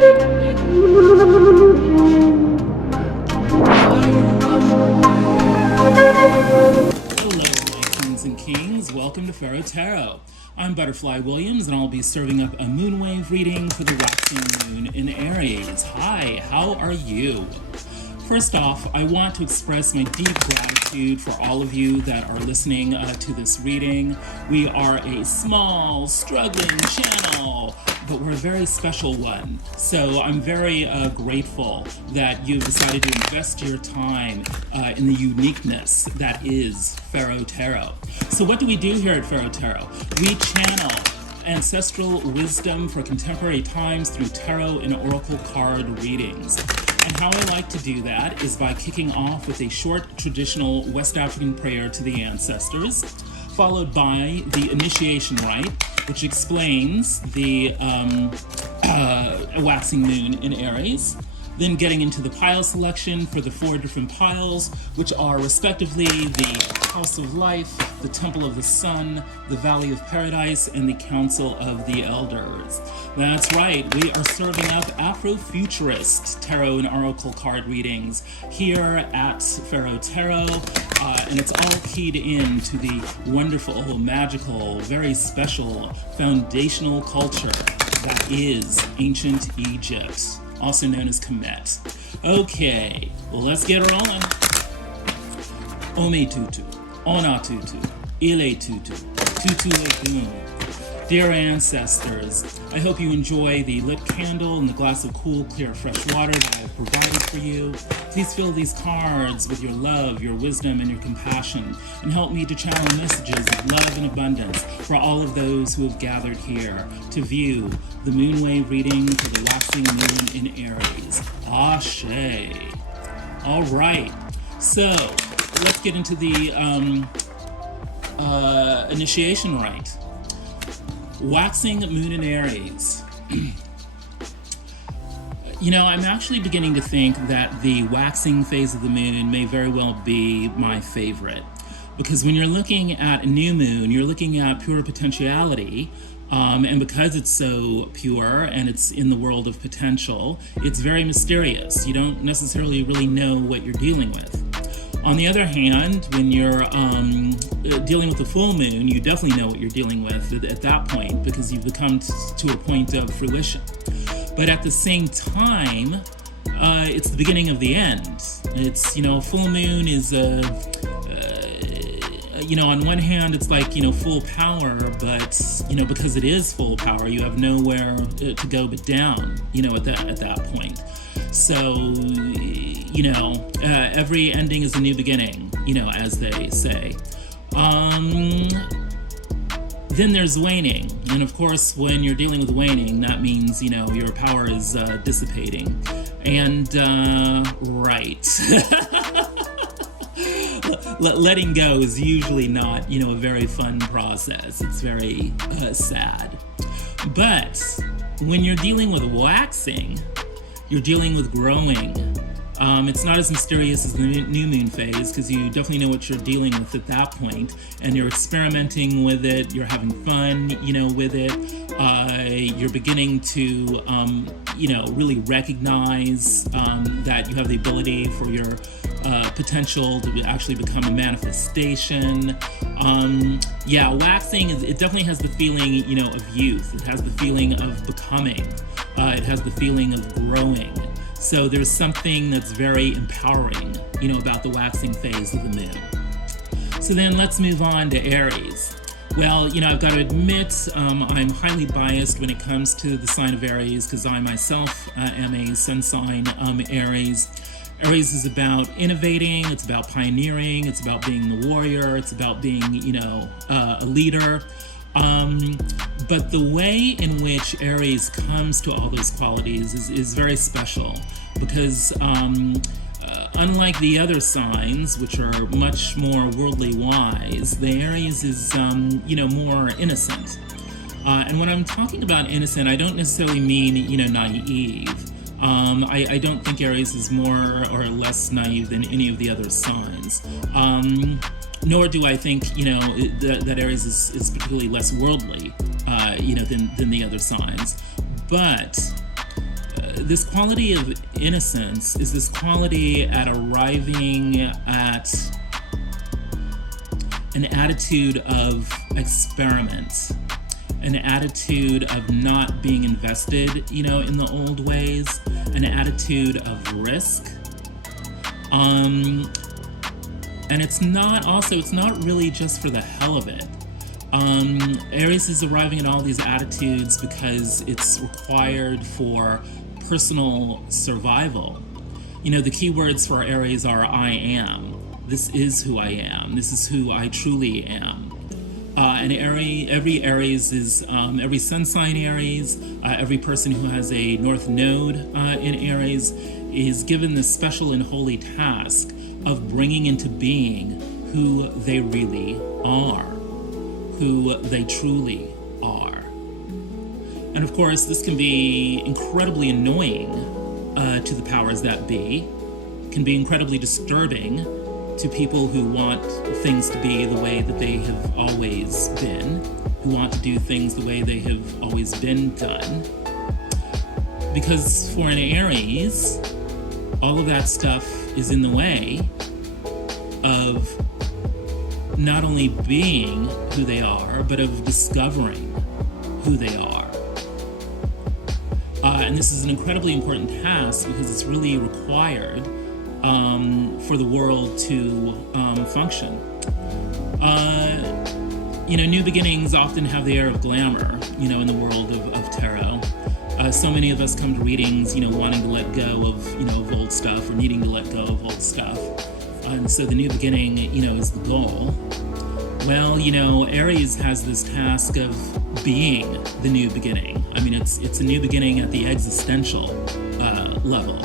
And Kings, welcome to Pharaoh Tarot. I'm Butterfly Williams, and I'll be serving up a moonwave reading for the waxing moon in Aries. Hi, how are you? First off, I want to express my deep gratitude for all of you that are listening to this reading. We are a small, struggling channel, but we're a very special one. So I'm very grateful that you've decided to invest your time in the uniqueness that is Pharaoh Tarot. So what do we do here at Pharaoh Tarot? We channel ancestral wisdom for contemporary times through tarot and oracle card readings. And how I like to do that is by kicking off with a short traditional West African prayer to the ancestors, followed by the initiation rite, which explains the waxing moon in Aries, then getting into the pile selection for the 4 different piles, which are respectively the House of Life, the Temple of the Sun, the Valley of Paradise, and the Council of the Elders. That's right, we are serving up Afrofuturist tarot and oracle card readings here at Pharaoh Tarot, and it's all keyed in to the wonderful, magical, very special, foundational culture that is ancient Egypt, also known as Kemet. Okay, well, let's get rolling. Ome tutu, ona tutu, ile tutu, tutu egun. Dear ancestors, I hope you enjoy the lit candle and the glass of cool, clear, fresh water that I have provided for you. Please fill these cards with your love, your wisdom, and your compassion, and help me to channel messages of love and abundance for all of those who have gathered here to view the moonwave reading for the waxing moon in Aries. Ashe. All right, so let's get into the initiation rite. Waxing moon in Aries. You know, I'm actually beginning to think that the waxing phase of the moon may very well be my favorite. Because when you're looking at a new moon, you're looking at pure potentiality. And because it's so pure and it's in the world of potential, it's very mysterious. You don't necessarily really know what you're dealing with. On the other hand, when you're dealing with a full moon, you definitely know what you're dealing with at that point because you've become to a point of fruition. But at the same time, it's the beginning of the end. It's, you know, full moon is you know, on one hand, it's like, you know, full power, but, you know, because it is full power, you have nowhere to go but down, you know, at that point. So, you know, every ending is a new beginning, you know, as they say. Then there's waning. And of course, when you're dealing with waning, that means, you know, your power is dissipating. And, right. Letting go is usually not, you know, a very fun process. It's very sad. But when you're dealing with waxing, you're dealing with growing. It's not as mysterious as the new moon phase because you definitely know what you're dealing with at that point, and you're experimenting with it, you're having fun, you know, with it. You're beginning to, you know, really recognize that you have the ability for your potential to actually become a manifestation. Yeah, waxing, it definitely has the feeling, you know, of youth. It has the feeling of becoming. It has the feeling of growing. So there's something that's very empowering, you know, about the waxing phase of the moon. So then let's move on to Aries. Well, you know, I've got to admit, I'm highly biased when it comes to the sign of Aries because I myself am a sun sign Aries. Aries is about innovating, it's about pioneering, it's about being the warrior, it's about being, you know, a leader. But the way in which Aries comes to all those qualities is very special because unlike the other signs, which are much more worldly wise, the Aries is, you know, more innocent. And when I'm talking about innocent, I don't necessarily mean, you know, naive. I don't think Aries is more or less naive than any of the other signs. Nor do I think, you know, that Aries is particularly less worldly, you know, than the other signs. But this quality of innocence is this quality at arriving at an attitude of experiment, an attitude of not being invested, in the old ways, an attitude of risk. And it's not really just for the hell of it. Aries is arriving at all these attitudes because it's required for personal survival. The key words for Aries are I am. This is who I am. This is who I truly am. And every Aries is, every sun sign Aries, every person who has a North Node in Aries is given this special and holy task of bringing into being who they really are, who they truly are. And of course, this can be incredibly annoying to the powers that be, can be incredibly disturbing to people who want things to be the way that they have always been, who want to do things the way they have always been done. Because for an Aries, all of that stuff is in the way of not only being who they are, but of discovering who they are. And this is an incredibly important task because it's really required for the world to function. New beginnings often have the air of glamour, in the world of tarot. So many of us come to readings, wanting to let go of old stuff or needing to let go of old stuff. And so the new beginning, is the goal. Well, Aries has this task of being the new beginning. I mean, it's a new beginning at the existential level.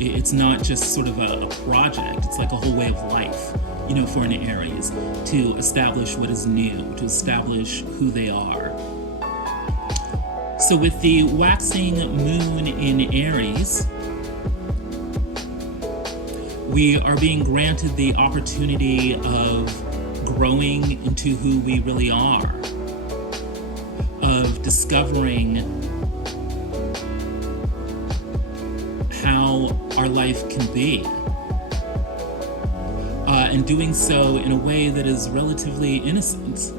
It's not just sort of a project. It's like a whole way of life, for an Aries, to establish what is new, to establish who they are. So with the waxing moon in Aries, we are being granted the opportunity of growing into who we really are, of discovering how our life can be, and doing so in a way that is relatively innocent.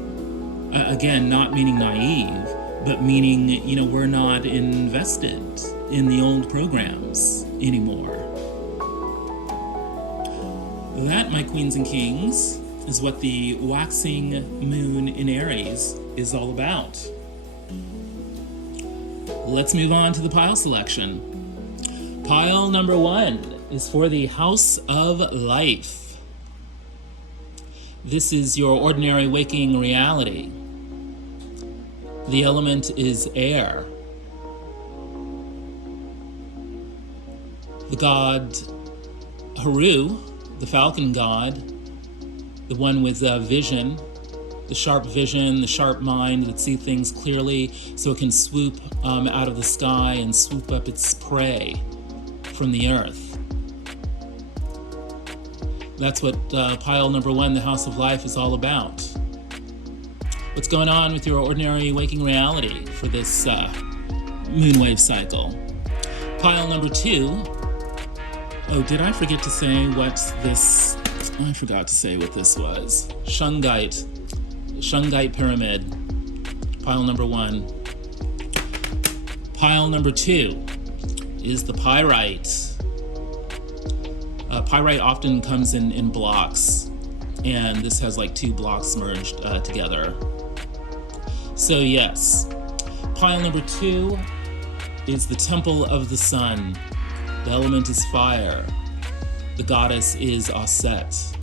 Again, not meaning naive, but meaning, we're not invested in the old programs anymore. That, my queens and kings, is what the waxing moon in Aries is all about. Let's move on to the pile selection. Pile number 1 is for the House of Life. This is your ordinary waking reality. The element is air. The god Pharaoh, the falcon god, the one with vision, the sharp mind that sees things clearly so it can swoop out of the sky and swoop up its prey from the earth. That's what pile number 1, the House of Life, is all about. What's going on with your ordinary waking reality for this moonwave cycle? Pile number 2. Oh, did I forget to say what this... I forgot to say what this was. Shungite pyramid. Pile number 1. Pile number 2 is the Pyrite. Pyrite often comes in blocks, and this has like 2 blocks merged together. So yes, pile number 2 is the Temple of the Sun. The element is fire. The goddess is Aset.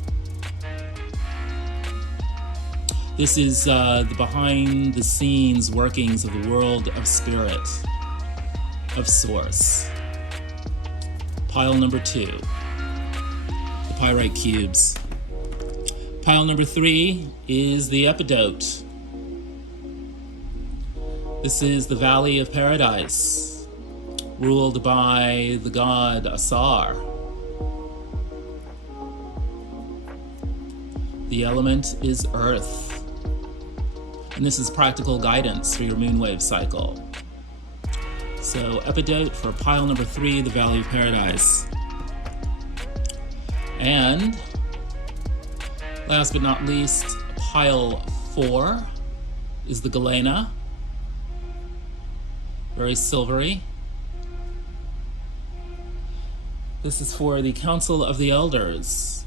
This is the behind-the-scenes workings of the world of spirit, of source. Pile number 2, the Pyrite cubes. Pile number 3 is the Epidote. This is the Valley of Paradise, ruled by the god Asar. The element is earth. And this is practical guidance for your moonwave cycle. So Epidote for pile number 3, the Valley of Paradise. And last but not least, pile 4 is the Galena. Very silvery. This is for the Council of the Elders.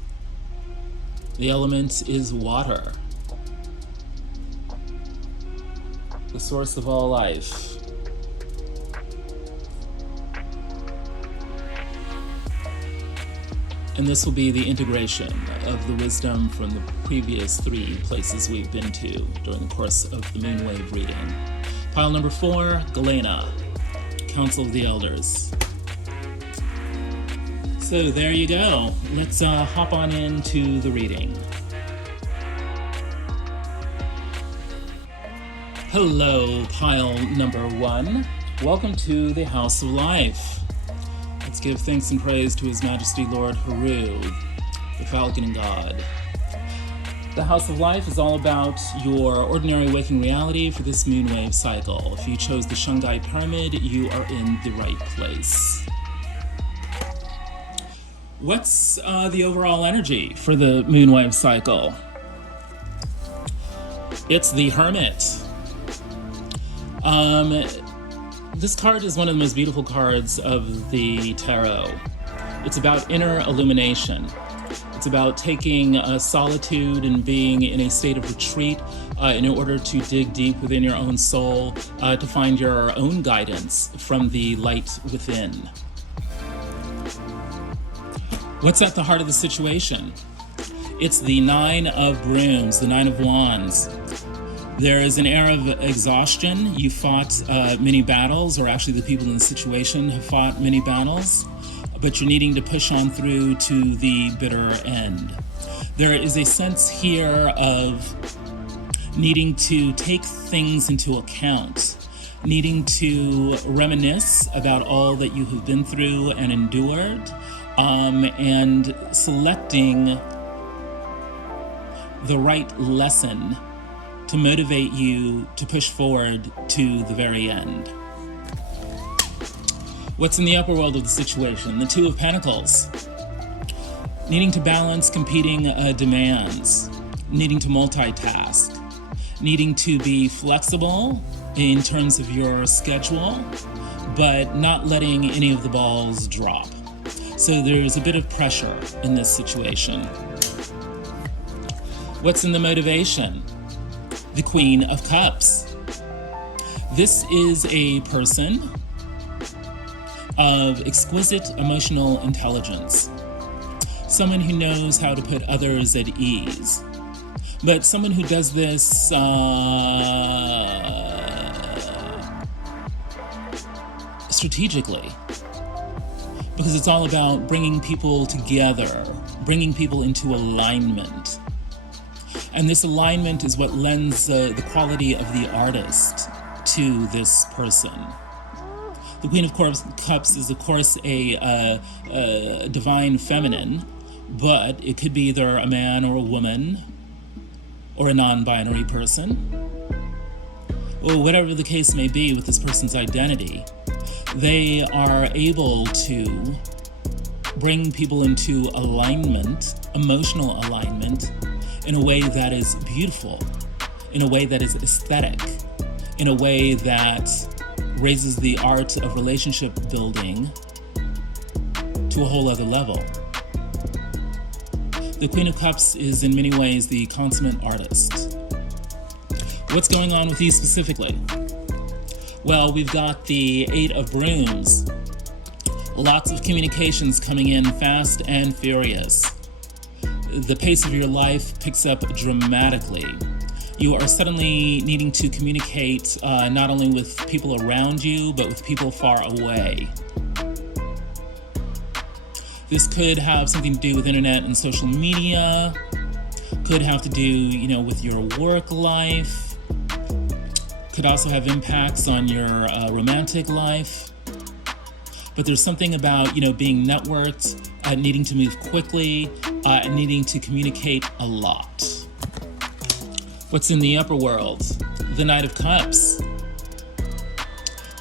The element is water, the source of all life. And this will be the integration of the wisdom from the previous 3 places we've been to during the course of the Moonwave reading. Pile number 4, Galena, Council of the Elders. So there you go. Let's hop on into the reading. Hello, pile number 1. Welcome to the House of Life. Let's give thanks and praise to His Majesty Lord Haru, the Falcon God. The House of Life is all about your ordinary waking reality for this moonwave cycle. If you chose the Shungite pyramid, you are in the right place. What's the overall energy for the moonwave cycle? It's the Hermit. This card is one of the most beautiful cards of the tarot. It's about inner illumination. It's about taking solitude and being in a state of retreat in order to dig deep within your own soul to find your own guidance from the light within. What's at the heart of the situation? It's the 9 of Brooms, the 9 of Wands. There is an air of exhaustion. You fought many battles, or actually the people in the situation have fought many battles, but you're needing to push on through to the bitter end. There is a sense here of needing to take things into account, needing to reminisce about all that you have been through and endured, and selecting the right lesson to motivate you to push forward to the very end. What's in the upper world of the situation? The 2 of Pentacles. Needing to balance competing demands, needing to multitask, needing to be flexible in terms of your schedule, but not letting any of the balls drop. So there's a bit of pressure in this situation. What's in the motivation? The Queen of Cups. This is a person of exquisite emotional intelligence. Someone who knows how to put others at ease. But someone who does this strategically. Because it's all about bringing people together, bringing people into alignment. And this alignment is what lends the quality of the artist to this person. The Queen of Cups is, of course, a divine feminine, but it could be either a man or a woman, or a non-binary person, or whatever the case may be with this person's identity. They are able to bring people into alignment, emotional alignment, in a way that is beautiful, in a way that is aesthetic, in a way that raises the art of relationship building to a whole other level. The Queen of Cups is in many ways the consummate artist. What's going on with you specifically? Well, we've got the 8 of Brooms. Lots of communications coming in fast and furious. The pace of your life picks up dramatically. You are suddenly needing to communicate not only with people around you, but with people far away. This could have something to do with internet and social media, could have to do, with your work life, could also have impacts on your romantic life. But there's something about, being networked, needing to move quickly, and needing to communicate a lot. What's in the upper world? The Knight of Cups.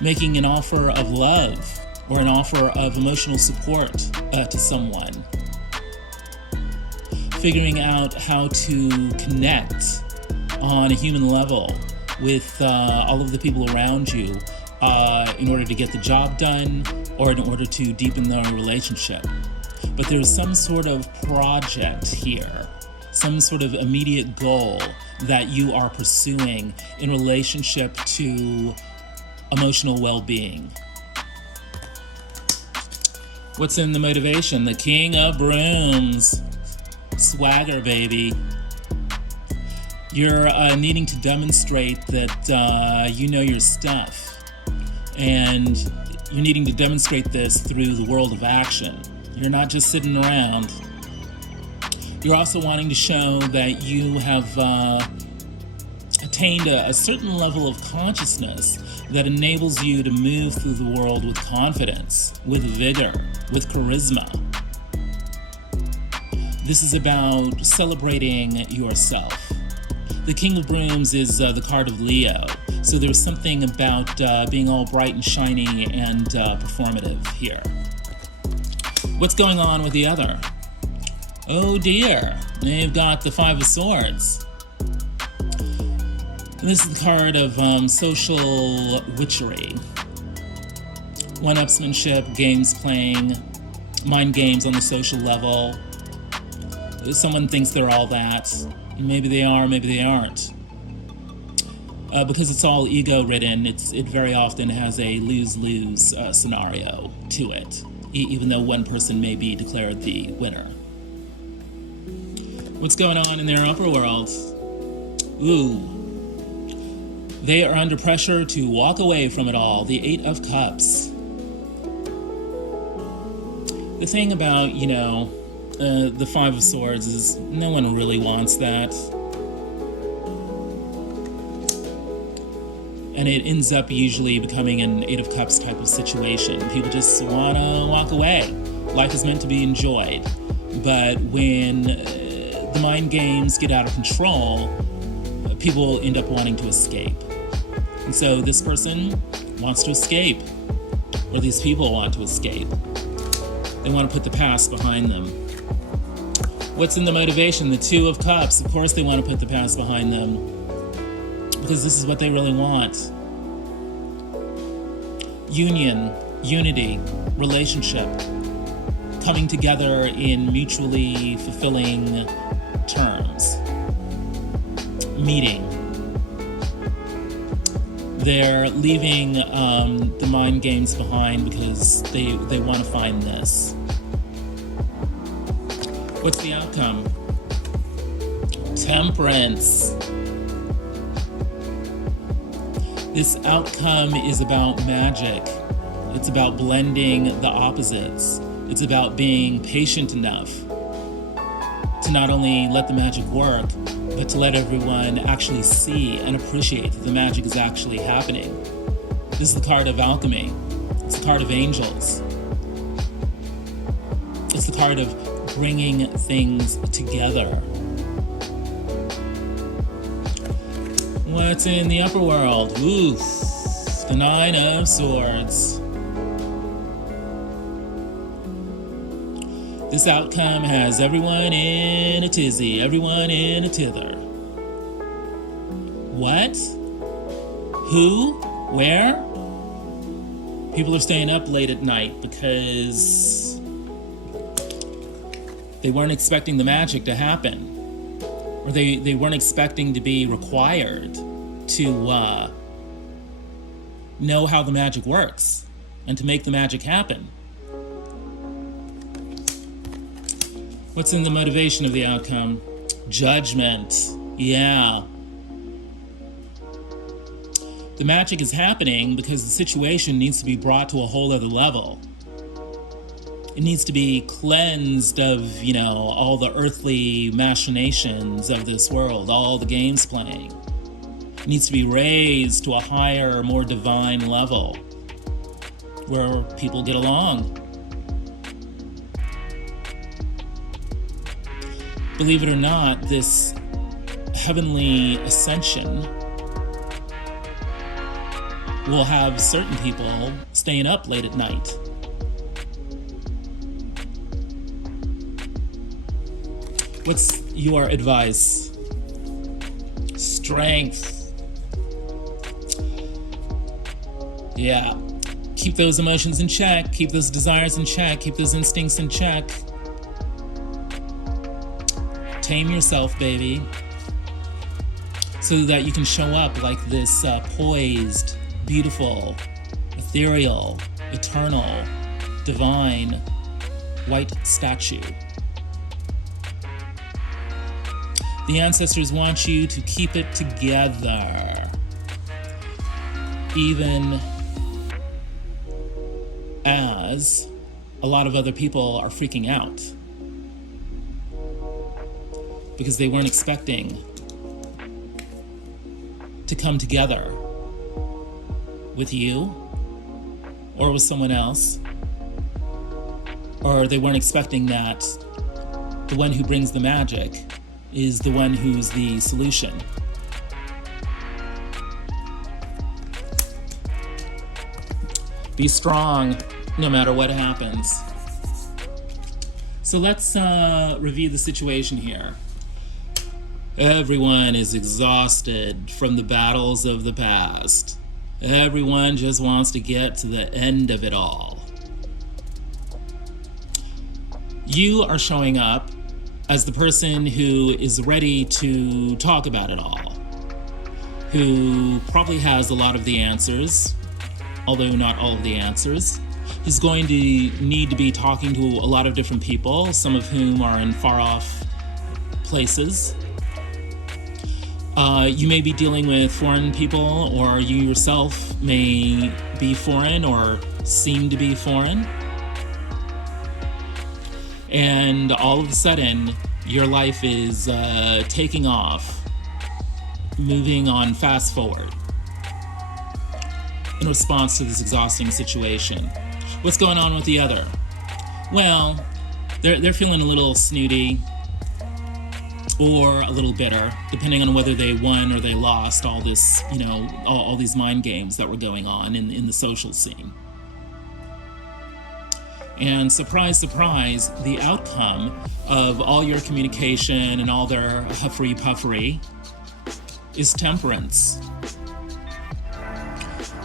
making an offer of love or an offer of emotional support to someone, figuring out how to connect on a human level with all of the people around you in order to get the job done or in order to deepen their relationship. But there's some sort of project here, some sort of immediate goal that you are pursuing in relationship to emotional well-being. What's in the motivation? The King of Brooms. Swagger, baby. You're needing to demonstrate that you know your stuff. And you're needing to demonstrate this through the world of action. You're not just sitting around. You're also wanting to show that you have attained a certain level of consciousness that enables you to move through the world with confidence, with vigor, with charisma. This is about celebrating yourself. The King of Brooms is the card of Leo, so there's something about being all bright and shiny and performative here. What's going on with the other? Oh dear, they've got the Five of Swords. This is the card of social witchery. One-upsmanship, games playing, mind games on the social level. Someone thinks they're all that. Maybe they are, maybe they aren't. Because it's all ego-ridden, it very often has a lose-lose scenario to it, even though one person may be declared the winner. What's going on in their upper world? Ooh. They are under pressure to walk away from it all. The Eight of Cups. The thing about, the Five of Swords is no one really wants that. And it ends up usually becoming an Eight of Cups type of situation. People just want to walk away. Life is meant to be enjoyed. But when the mind games get out of control, people end up wanting to escape. And so this person wants to escape, or these people want to escape. They want to put the past behind them. What's in the motivation? The Two of Cups. Of course they want to put the past behind them, because this is what they really want. Union, unity, relationship, coming together in mutually fulfilling terms. Meeting. They're leaving the mind games behind because they want to find this. What's the outcome? Temperance. This outcome is about magic. It's about blending the opposites. It's about being patient enough to not only let the magic work, but to let everyone actually see and appreciate that the magic is actually happening. This is the card of alchemy. It's the card of angels. It's the card of bringing things together. What's in the upper world? Oof, the Nine of Swords. This outcome has everyone in a tizzy, everyone in a tither. What? Who? Where? People are staying up late at night because they weren't expecting the magic to happen. Or they weren't expecting to be required to know how the magic works and to make the magic happen. What's in the motivation of the outcome? Judgment. Yeah. The magic is happening because the situation needs to be brought to a whole other level. It needs to be cleansed of, all the earthly machinations of this world, all the games playing. It needs to be raised to a higher, more divine level where people get along. Believe it or not, this heavenly ascension will have certain people staying up late at night. What's your advice? Strength. Yeah. Keep those emotions in check. Keep those desires in check. Keep those instincts in check. Tame yourself, baby. So that you can show up like this poised, beautiful, ethereal, eternal, divine, white statue. The ancestors want you to keep it together, even as a lot of other people are freaking out because they weren't expecting to come together with you or with someone else, or they weren't expecting that the one who brings the magic is the one who's the solution. Be strong no matter what happens. So let's review the situation here. Everyone is exhausted from the battles of the past. Everyone just wants to get to the end of it all. You are showing up as the person who is ready to talk about it all, who probably has a lot of the answers, although not all of the answers. He's going to need to be talking to a lot of different people, some of whom are in far-off places. You may be dealing with foreign people, or you yourself may be foreign or seem to be foreign. And all of a sudden, your life is taking off, moving on fast forward in response to this exhausting situation. What's going on with the other? Well, they're feeling a little snooty or a little bitter, depending on whether they won or they lost all this, all these mind games that were going on in the social scene. And surprise, surprise, the outcome of all your communication and all their huffery-puffery is temperance.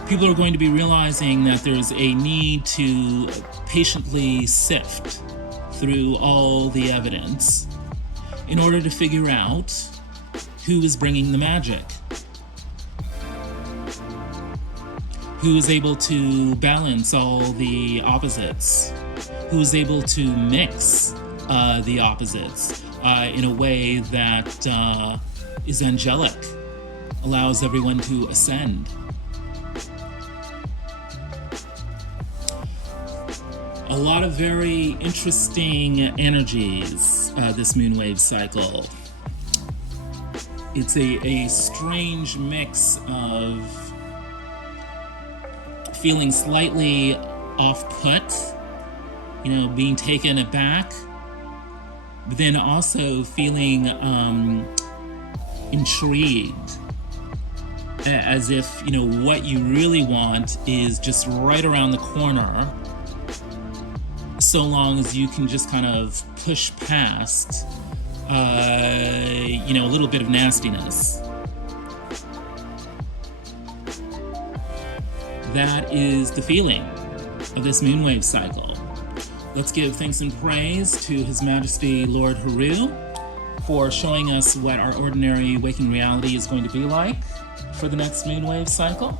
People are going to be realizing that there's a need to patiently sift through all the evidence in order to figure out who is bringing the magic, who is able to balance all the opposites, who is able to mix the opposites in a way that is angelic, allows everyone to ascend. A lot of very interesting energies this moonwave cycle. It's a strange mix of feeling slightly off-put, being taken aback, but then also feeling intrigued, as if, what you really want is just right around the corner, so long as you can just kind of push past, a little bit of nastiness. That is the feeling of this moonwave cycle. Let's give thanks and praise to His Majesty Lord Haru for showing us what our ordinary waking reality is going to be like for the next moonwave cycle.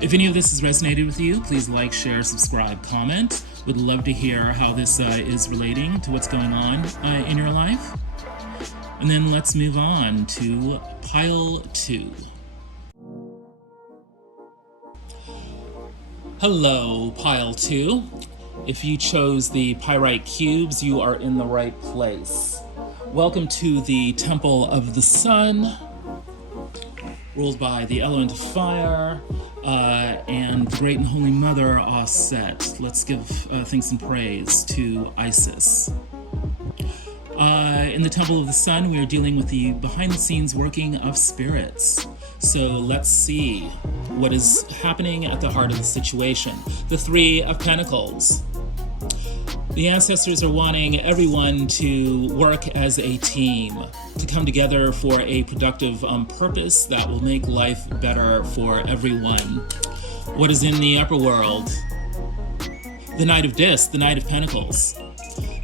If any of this has resonated with you, please like, share, subscribe, comment. Would love to hear how this is relating to what's going on in your life. And then let's move on to pile 2. Hello, pile 2. If you chose the Pyrite cubes, you are in the right place. Welcome to the Temple of the Sun, ruled by the element of fire, and the Great and Holy Mother Aset. Let's give thanks and praise to Isis. In the Temple of the Sun, we are dealing with the behind-the-scenes working of spirits. So let's see what is happening at the heart of the situation. The Three of Pentacles. The ancestors are wanting everyone to work as a team, to come together for a productive purpose that will make life better for everyone. What is in the upper world? The Knight of Discs, the Knight of Pentacles.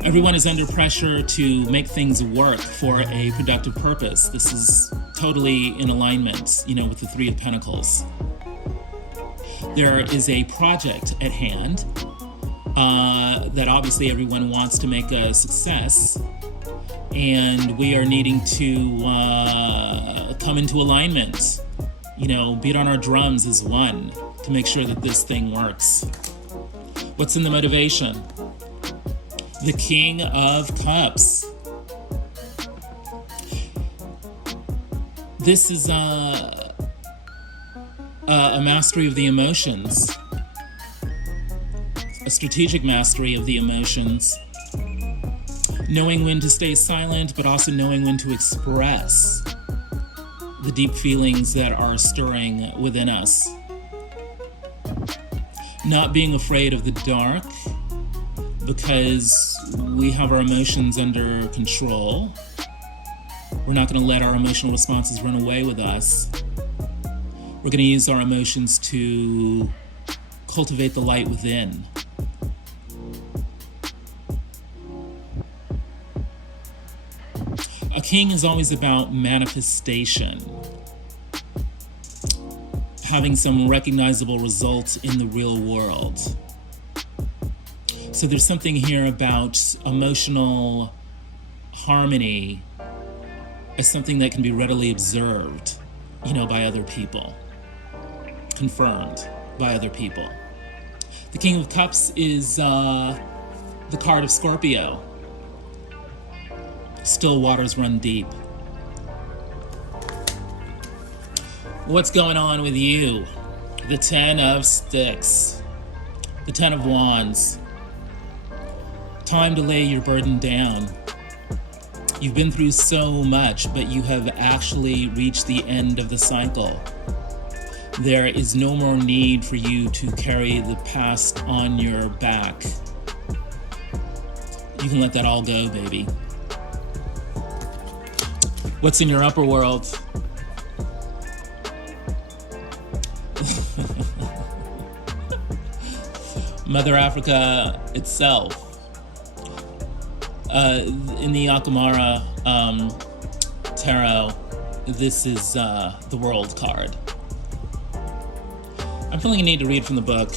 Everyone is under pressure to make things work for a productive purpose. This is totally in alignment, with the Three of Pentacles. There is a project at hand that obviously everyone wants to make a success, and we are needing to come into alignment, beat on our drums as one to make sure that this thing works. What's in the motivation? The King of Cups. This is a mastery of the emotions. A strategic mastery of the emotions. Knowing when to stay silent, but also knowing when to express the deep feelings that are stirring within us. Not being afraid of the dark, because we have our emotions under control. We're not going to let our emotional responses run away with us. We're going to use our emotions to cultivate the light within. A king is always about manifestation, having some recognizable results in the real world. So there's something here about emotional harmony as something that can be readily observed, by other people, confirmed by other people. The King of Cups is the card of Scorpio. Still waters run deep. What's going on with you? The Ten of Sticks. The Ten of Wands. Time to lay your burden down. You've been through so much, but you have actually reached the end of the cycle. There is no more need for you to carry the past on your back. You can let that all go, baby. What's in your upper world? Mother Africa itself. In the Akamara Tarot, this is the World card. I'm feeling a need to read from the book.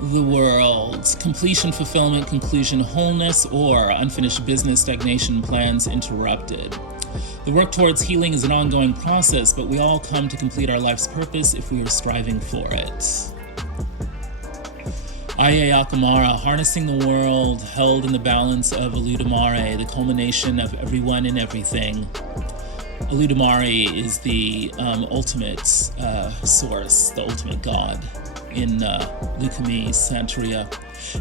The world. Completion, fulfillment, conclusion, wholeness, or unfinished business, stagnation, plans interrupted. The work towards healing is an ongoing process, but we all come to complete our life's purpose if we are striving for it. Aye Akamara, harnessing the world, held in the balance of Aludamare, the culmination of everyone and everything. Aludamare is the ultimate source, the ultimate god in Lukumi Santeria.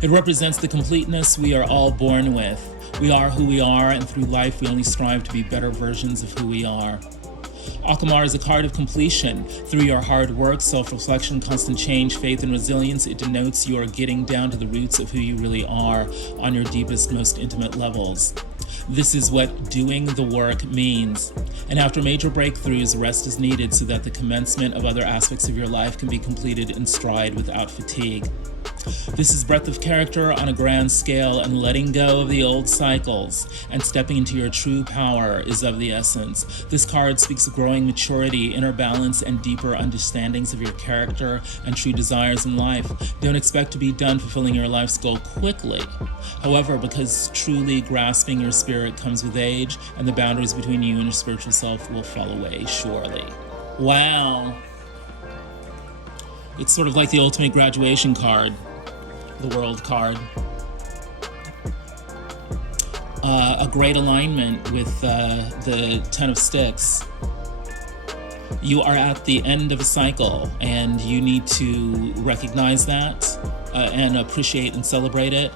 It represents the completeness we are all born with. We are who we are, and through life we only strive to be better versions of who we are. Akamar is a card of completion. Through your hard work, self-reflection, constant change, faith, and resilience, it denotes you are getting down to the roots of who you really are on your deepest, most intimate levels. This is what doing the work means. And after major breakthroughs, rest is needed so that the commencement of other aspects of your life can be completed in stride without fatigue. This is breadth of character on a grand scale, and letting go of the old cycles and stepping into your true power is of the essence. This card speaks of growing maturity, inner balance, and deeper understandings of your character and true desires in life. Don't expect to be done fulfilling your life's goal quickly. However, because truly grasping your spirit comes with age, and the boundaries between you and your spiritual self will fall away surely. Wow. It's sort of like the ultimate graduation card. The World card. a great alignment with the Ten of Sticks. You are at the end of a cycle, and you need to recognize that and appreciate and celebrate it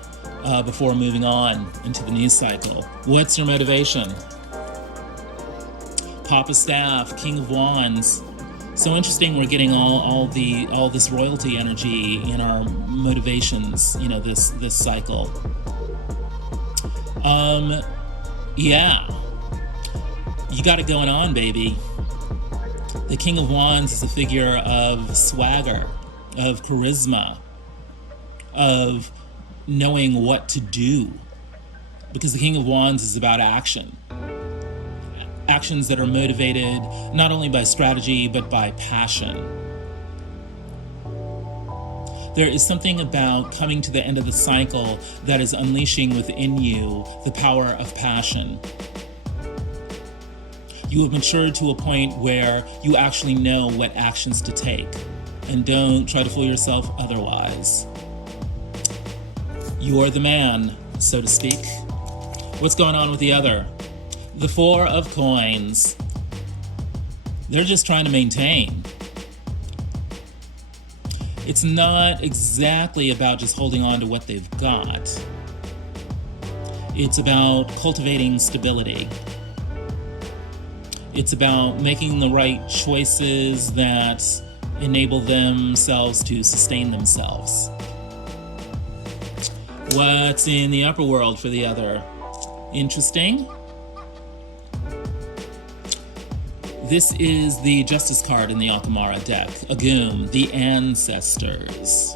before moving on into the new cycle. What's your motivation? Papa Staff, King of Wands. So interesting, we're getting all this royalty energy in our motivations, this cycle. Yeah. You got it going on, baby. The King of Wands is a figure of swagger, of charisma, of knowing what to do. Because the King of Wands is about action. Actions that are motivated not only by strategy, but by passion. There is something about coming to the end of the cycle that is unleashing within you the power of passion. You have matured to a point where you actually know what actions to take, and don't try to fool yourself otherwise. You are the man, so to speak. What's going on with the other? The Four of Coins. They're just trying to maintain. It's not exactly about just holding on to what they've got. It's about cultivating stability. It's about making the right choices that enable themselves to sustain themselves. What's in the upper world for the other? Interesting. This is the Justice card in the Akamara deck. Agum, the Ancestors.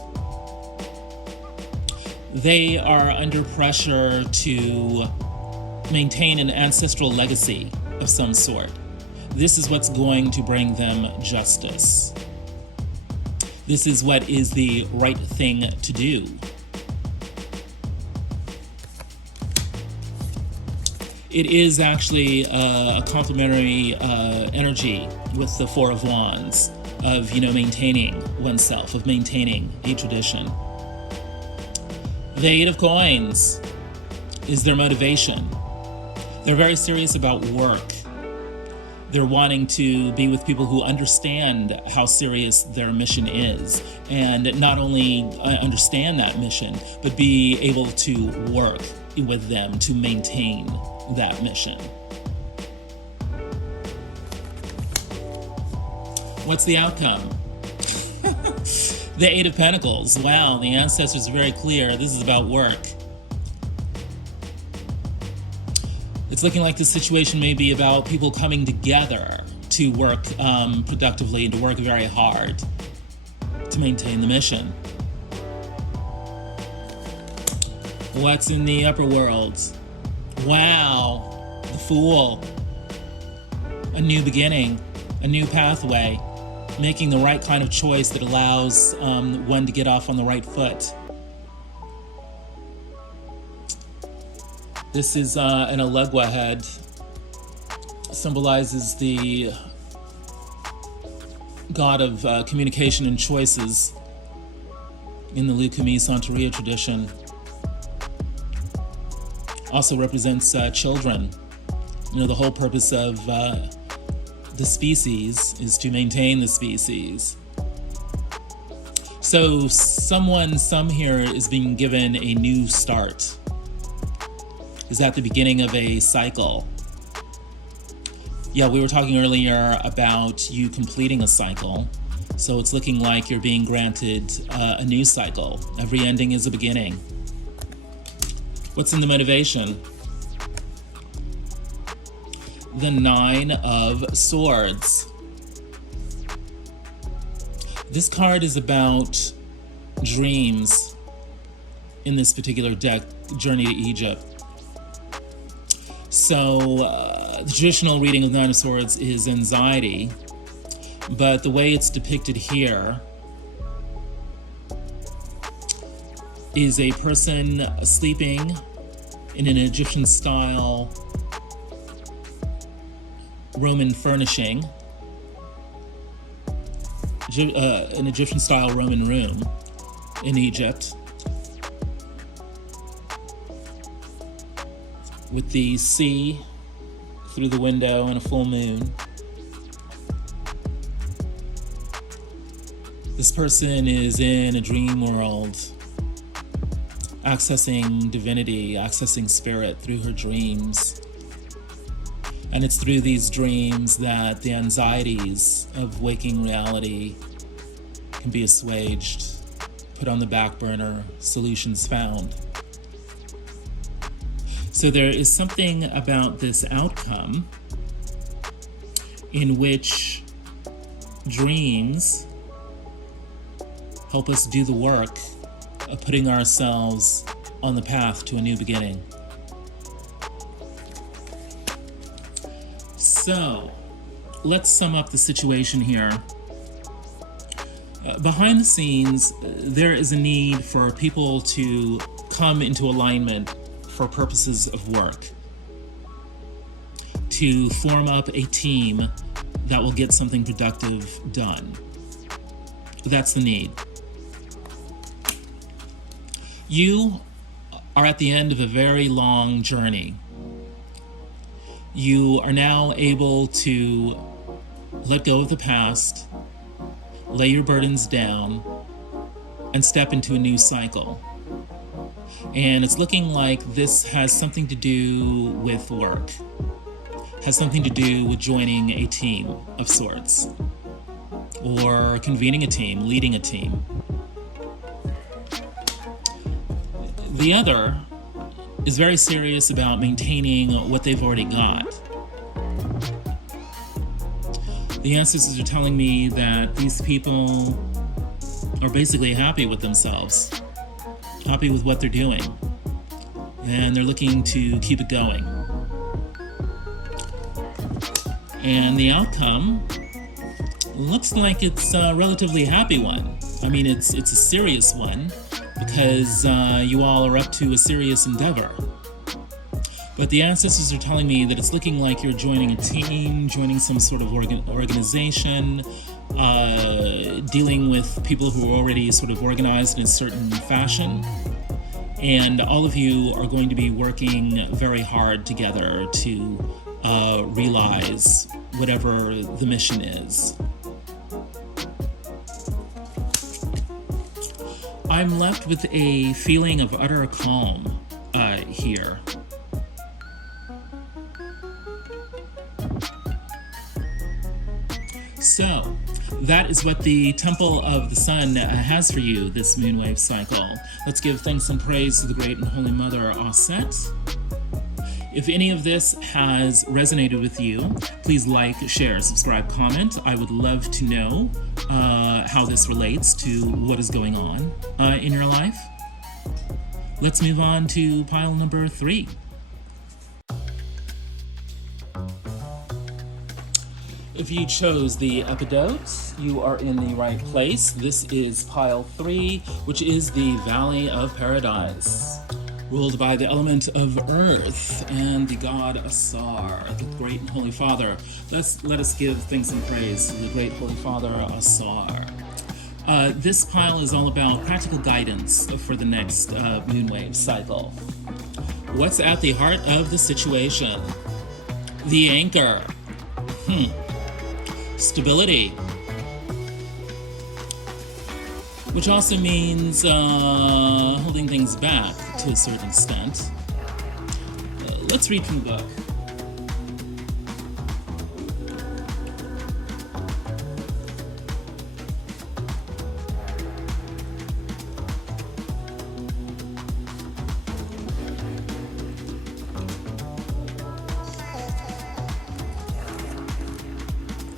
They are under pressure to maintain an ancestral legacy of some sort. This is what's going to bring them justice. This is what is the right thing to do. It is actually a complementary energy with the Four of Wands of, maintaining oneself, of maintaining a tradition. The Eight of Coins is their motivation. They're very serious about work. They're wanting to be with people who understand how serious their mission is, and not only understand that mission, but be able to work with them to maintain that mission. What's the outcome? The Eight of Pentacles. Wow, the Ancestors are very clear. This is about work. It's looking like this situation may be about people coming together to work productively and to work very hard to maintain the mission. What's in the upper world? Wow, the Fool. A new beginning, a new pathway, making the right kind of choice that allows one to get off on the right foot. This is an Alegua head. Symbolizes the god of communication and choices in the Lukumi Santeria tradition. Also represents children. The whole purpose of the species is to maintain the species. So some here is being given a new start. Is at the beginning of a cycle. Yeah, we were talking earlier about you completing a cycle. So it's looking like you're being granted a new cycle. Every ending is a beginning. What's in the motivation? The Nine of Swords. This card is about dreams in this particular deck, Journey to Egypt. So the traditional reading of Nine of Swords is anxiety, but the way it's depicted here is a person sleeping in an Egyptian-style Roman furnishing, an Egyptian-style Roman room in Egypt. with the sea through the window and a full moon. This person is in a dream world, accessing divinity, accessing spirit through her dreams. And it's through these dreams that the anxieties of waking reality can be assuaged, put on the back burner, solutions found. So there is something about this outcome in which dreams help us do the work of putting ourselves on the path to a new beginning. So, let's sum up the situation here. Behind the scenes, there is a need for people to come into alignment for purposes of work, to form up a team that will get something productive done. That's the need. You are at the end of a very long journey. You are now able to let go of the past, lay your burdens down, and step into a new cycle. And it's looking like this has something to do with work, has something to do with joining a team of sorts, or convening a team, leading a team. The other is very serious about maintaining what they've already got. The ancestors are telling me that these people are basically happy with themselves, happy with what they're doing, and they're looking to keep it going. And the outcome looks like it's a relatively happy one. I mean, it's a serious one, because you all are up to a serious endeavor. But the ancestors are telling me that it's looking like you're joining a team, joining some sort of organization, dealing with people who are already sort of organized in a certain fashion. And all of you are going to be working very hard together to realize whatever the mission is. I'm left with a feeling of utter calm here. So, that is what the Temple of the Sun has for you this moonwave cycle. Let's give thanks and praise to the Great and Holy Mother Aset. If any of this has resonated with you, please like, share, subscribe, comment. I would love to know how this relates to what is going on in your life. Let's move on to pile number 3. If you chose the Epidote, you are in the right place. This is pile 3, which is the Valley of Paradise, ruled by the element of earth and the god Asar, the Great and Holy Father. Let us give thanks and praise to the Great Holy Father Asar. This pile is all about practical guidance for the next moonwave cycle. What's at the heart of the situation? The anchor. Stability. Which also means holding things back to a certain extent. Let's read from the book.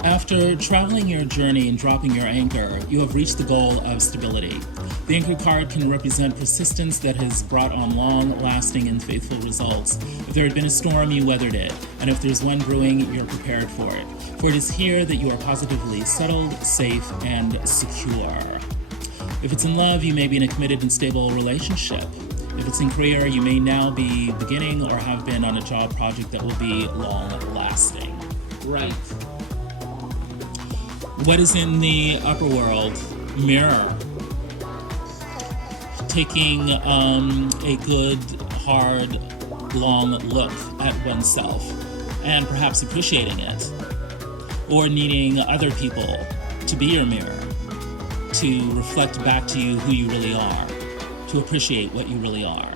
After traveling your journey and dropping your anchor, you have reached the goal of stability. The anchor card can represent persistence that has brought on long-lasting and faithful results. If there had been a storm, you weathered it, and if there's one brewing, you're prepared for it. For it is here that you are positively settled, safe, and secure. If it's in love, you may be in a committed and stable relationship. If it's in career, you may now be beginning or have been on a job project that will be long-lasting. Right. What is in the upper world? Mirror. Taking a good, hard long look at oneself and perhaps appreciating it, or needing other people to be your mirror, to reflect back to you who you really are, to appreciate what you really are.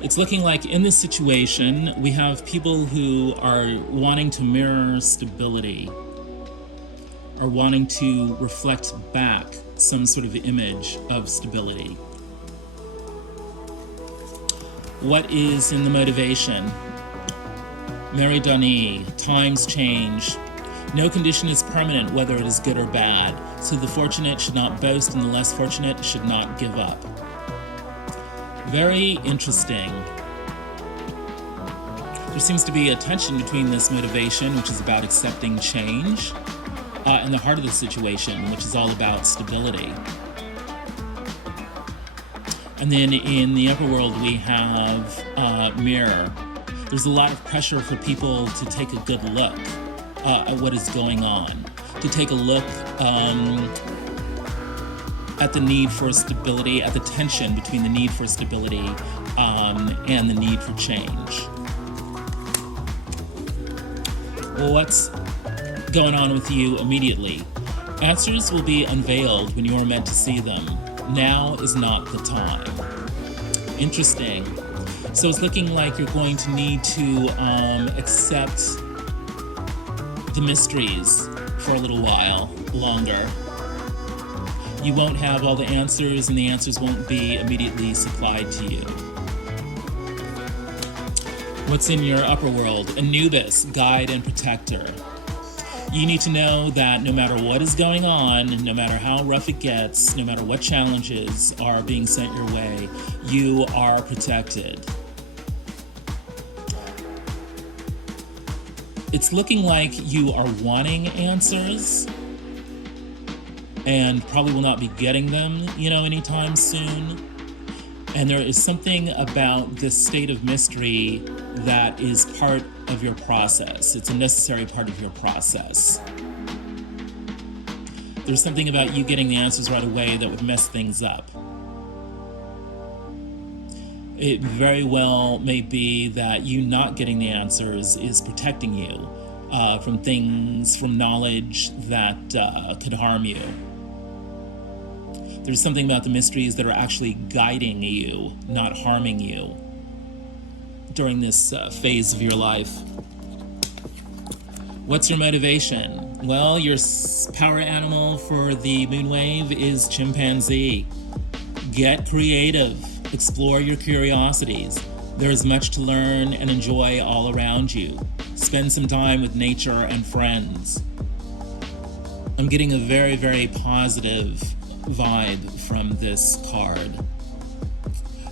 It's looking like in this situation, we have people who are wanting to mirror stability, are wanting to reflect back some sort of image of stability. What is in the motivation? Mary Denis, times change. No condition is permanent, whether it is good or bad. So the fortunate should not boast, and the less fortunate should not give up. Very interesting. There seems to be a tension between this motivation, which is about accepting change, and the heart of the situation, which is all about stability. And then in the upper world, we have mirror. There's a lot of pressure for people to take a good look at what is going on, to take a look at the need for stability, at the tension between the need for stability and the need for change. Well, what's going on with you immediately? Answers will be unveiled when you are meant to see them. Now is not the time. Interesting. So it's looking like you're going to need to accept the mysteries for a little while longer. You won't have all the answers, and the answers won't be immediately supplied to you. What's in your upper world? Anubis, guide and protector. You need to know that no matter what is going on, no matter how rough it gets, no matter what challenges are being sent your way, you are protected. It's looking like you are wanting answers and probably will not be getting them, anytime soon. And there is something about this state of mystery that is part of your process. It's a necessary part of your process. There's something about you getting the answers right away that would mess things up. It very well may be that you not getting the answers is protecting you from things, from knowledge that could harm you. There's something about the mysteries that are actually guiding you, not harming you during this phase of your life. What's your motivation? Well, your power animal for the moonwave is chimpanzee. Get creative. Explore your curiosities. There is much to learn and enjoy all around you. Spend some time with nature and friends. I'm getting a very, very positive vibe from this card.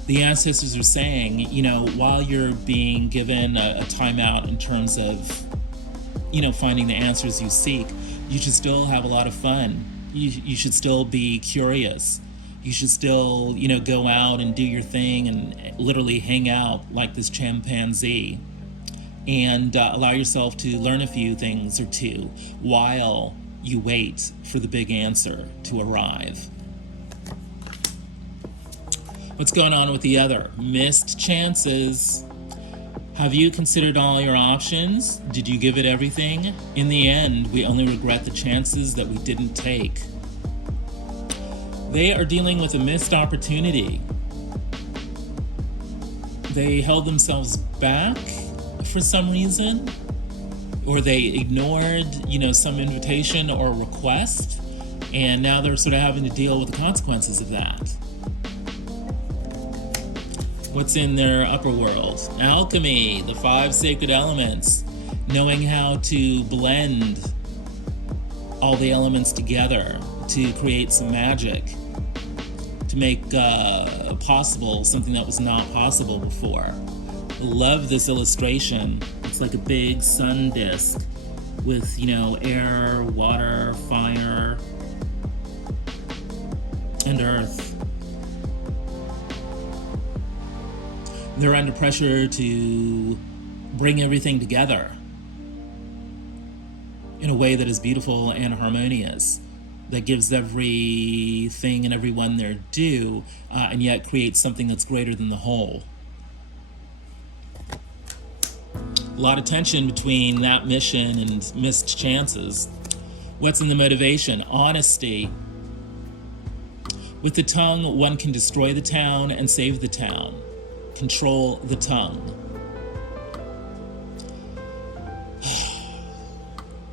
The ancestors are saying, while you're being given a timeout in terms of, finding the answers you seek, you should still have a lot of fun. You should still be curious. You should still, go out and do your thing and literally hang out like this chimpanzee and allow yourself to learn a few things or two while you wait for the big answer to arrive. What's going on with the other? Missed chances. Have you considered all your options? Did you give it everything? In the end, we only regret the chances that we didn't take. They are dealing with a missed opportunity. They held themselves back for some reason, or they ignored, some invitation or request, and now they're sort of having to deal with the consequences of that. What's in their upper world? Alchemy, the 5 sacred elements, knowing how to blend all the elements together to create some magic, to make possible something that was not possible before. Love this illustration. It's like a big sun disk with, air, water, fire, and earth. They're under pressure to bring everything together in a way that is beautiful and harmonious, that gives everything and everyone their due, and yet creates something that's greater than the whole. lot of tension between that mission and missed chances. What's in the motivation? Honesty. With the tongue, one can destroy the town and save the town. Control the tongue.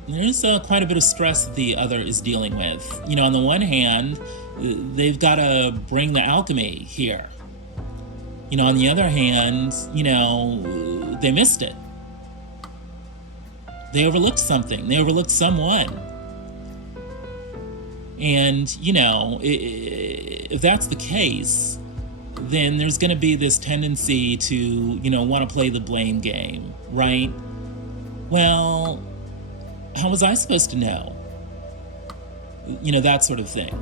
There's quite a bit of stress that the other is dealing with. You know, on the one hand, they've got to bring the alchemy here. You know, on the other hand, you know, they missed it. They overlooked something. They overlooked someone. And, you know, if that's the case, then there's going to be this tendency to, you know, want to play the blame game, right? Well, how was I supposed to know? You know, that sort of thing.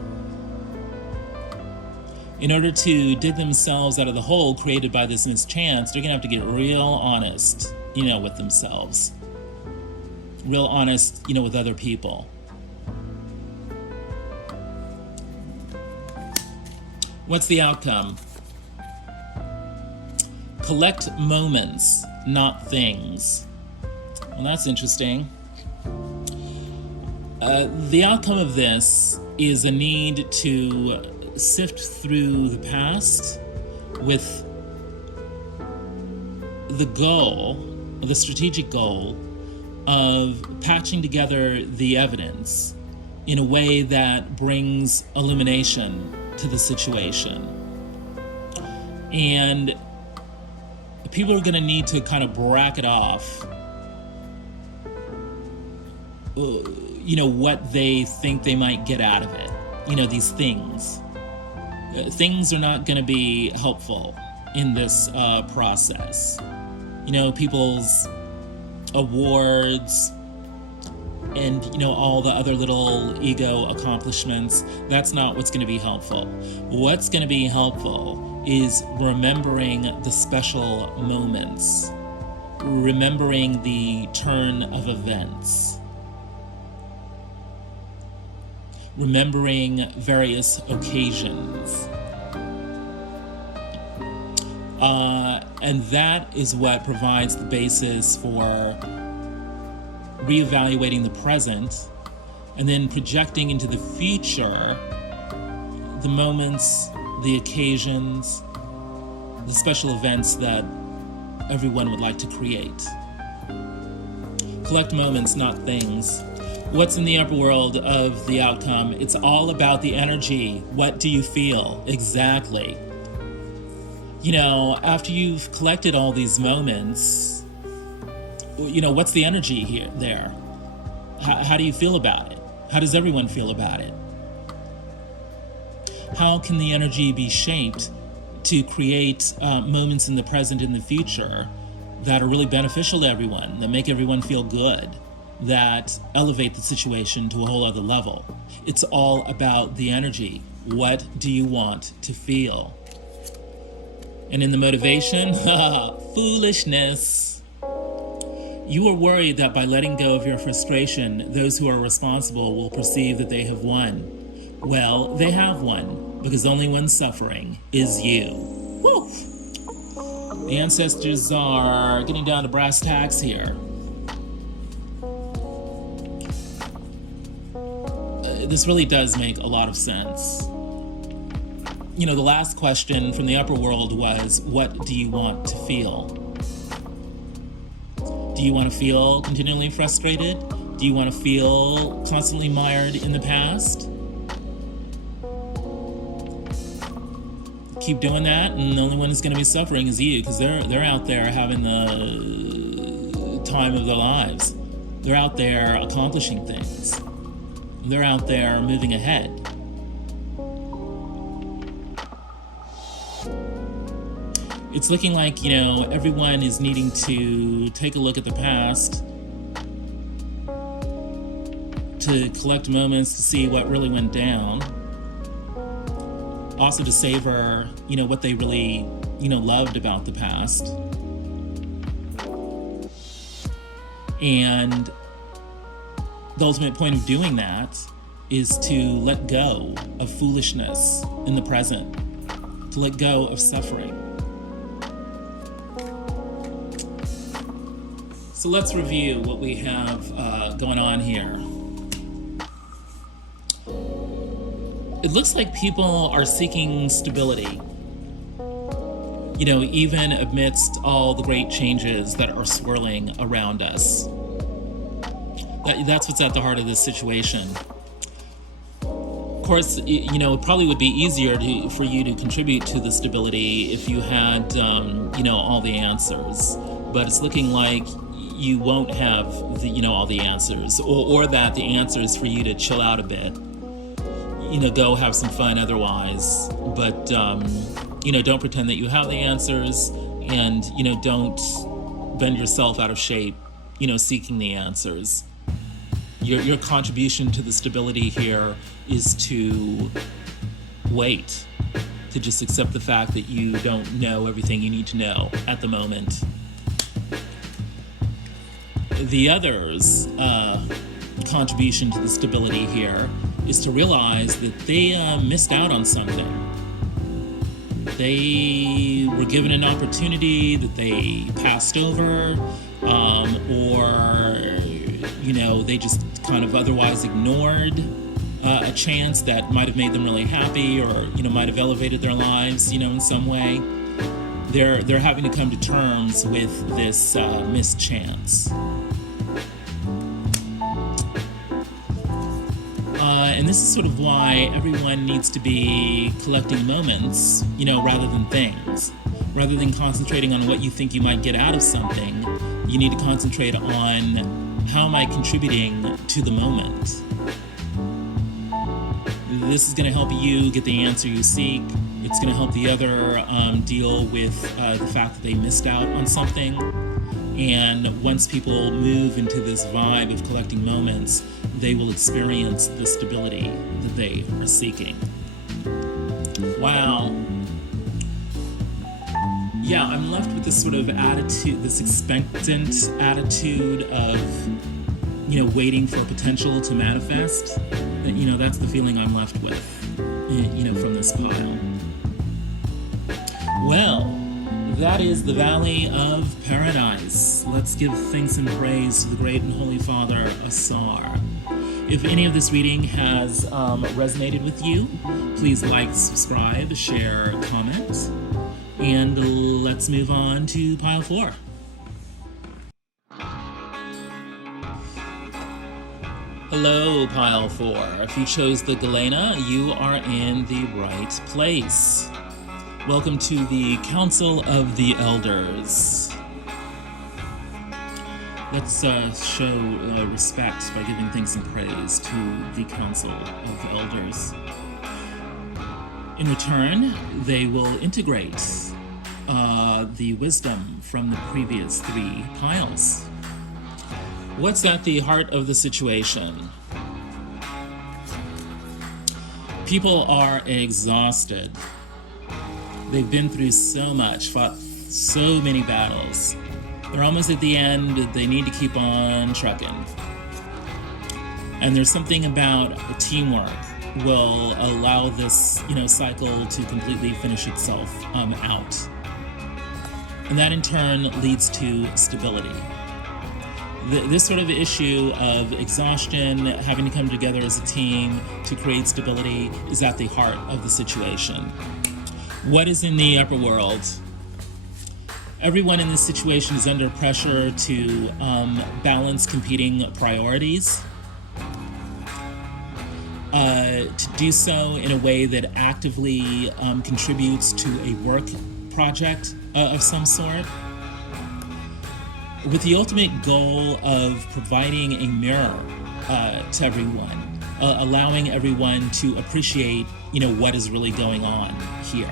In order to dig themselves out of the hole created by this mischance, they're going to have to get real honest, you know, with themselves. Real honest, you know, with other people. What's the outcome? Collect moments, not things. Well, that's interesting. The outcome of this is a need to sift through the past with the goal, the strategic goal, of patching together the evidence in a way that brings illumination to the situation. And people are going to need to kind of bracket off, you know, what they think they might get out of it. You know, these things. Things are not going to be helpful in this process. You know, people's awards and, you know, all the other little ego accomplishments, that's not what's going to be helpful. What's going to be helpful is remembering the special moments, remembering the turn of events, remembering various occasions. And that is what provides the basis for reevaluating the present and then projecting into the future the moments, the occasions, the special events that everyone would like to create. Collect moments, not things. What's in the upper world of the outcome? It's all about the energy. What do you feel? Exactly. You know, after you've collected all these moments, you know, what's the energy here, there? How do you feel about it? How does everyone feel about it? How can the energy be shaped to create moments in the present and the future that are really beneficial to everyone, that make everyone feel good, that elevate the situation to a whole other level? It's all about the energy. What do you want to feel? And in the motivation, foolishness. You are worried that by letting go of your frustration, those who are responsible will perceive that they have won. Well, they have won, because only one suffering is you. Woo! The ancestors are getting down to brass tacks here. This really does make a lot of sense. You know, the last question from the upper world was, what do you want to feel? Do you want to feel continually frustrated? Do you want to feel constantly mired in the past? Keep doing that, and the only one who's going to be suffering is you, because they're out there having the time of their lives. They're out there accomplishing things. They're out there moving ahead. It's looking like, you know, everyone is needing to take a look at the past, to collect moments to see what really went down. Also to savor, you know, what they really, you know, loved about the past. And the ultimate point of doing that is to let go of foolishness in the present, to let go of suffering. So So let's review what we have going on here. It looks like people are seeking stability, you know, even amidst all the great changes that are swirling around us. That's what's at the heart of this situation. Of course, you know, it probably would be easier for you to contribute to the stability if you had, you know, all the answers. But it's looking like you won't have, all the answers, or that the answer is for you to chill out a bit. You know, go have some fun otherwise. But, don't pretend that you have the answers, and, don't bend yourself out of shape, seeking the answers. Your contribution to the stability here is to wait, to just accept the fact that you don't know everything you need to know at the moment. The other's contribution to the stability here is to realize that they missed out on something. They were given an opportunity that they passed over, or they just kind of otherwise ignored a chance that might have made them really happy, or might have elevated their lives, in some way. They're having to come to terms with this missed chance. And this is sort of why everyone needs to be collecting moments, rather than things. Rather than concentrating on what you think you might get out of something, you need to concentrate on how am I contributing to the moment. This is going to help you get the answer you seek. It's going to help the other deal with the fact that they missed out on something. And once people move into this vibe of collecting moments, they will experience the stability that they are seeking. Wow. Yeah, I'm left with this sort of attitude, this expectant attitude of, waiting for potential to manifest. That's the feeling I'm left with, from this pile. Well, that is the Valley of Paradise. Let's give thanks and praise to the great and holy Father, Asar. If any of this reading has resonated with you, please like, subscribe, share, comment, and let's move on to pile 4. Hello, pile 4. If you chose the Galena, you are in the right place. Welcome to the Council of the Elders. Let's show respect by giving thanks and praise to the Council of Elders. In return, they will integrate the wisdom from the previous 3 piles. What's at the heart of the situation? People are exhausted. They've been through so much, fought so many battles. They're almost at the end. They need to keep on trucking. And there's something about teamwork will allow this, cycle to completely finish itself out. And that in turn leads to stability. This sort of issue of exhaustion, having to come together as a team to create stability, is at the heart of the situation. What is in the upper world? Everyone in this situation is under pressure to balance competing priorities, to do so in a way that actively contributes to a work project of some sort, with the ultimate goal of providing a mirror to everyone, allowing everyone to appreciate, what is really going on here.